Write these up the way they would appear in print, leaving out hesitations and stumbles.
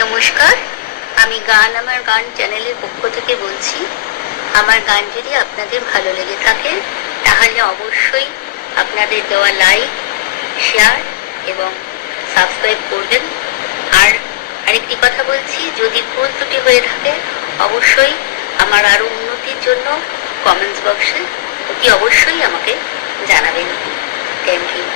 নমস্কার, আমি গান আমার গান চ্যানেলের পক্ষ থেকে বলছি। আমার গান যদি আপনাদের ভালো লেগে থাকে তাহলে অবশ্যই আপনাদের দেওয়া লাইক, শেয়ার এবং সাবস্ক্রাইব করবেন। আর আরেকটি কথা বলছি, যদি ভুল ত্রুটি হয়ে থাকে অবশ্যই আমার আরও উন্নতির জন্য কমেন্টস বক্সে অতি অবশ্যই আমাকে জানাবেন। Thank you.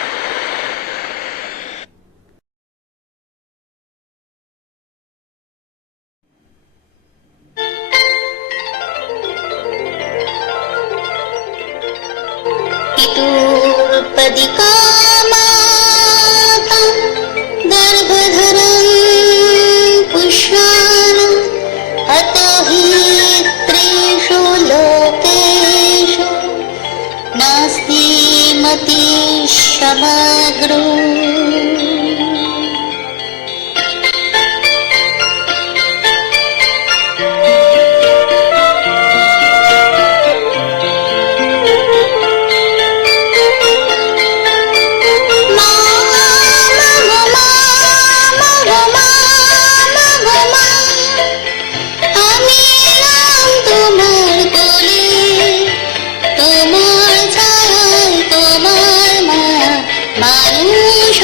पितुरुपदिका माता गर्भधरं पुष्णान् अतो हि त्रिषु लोकेषु नास्ति मतिशमग्रो। মানুষ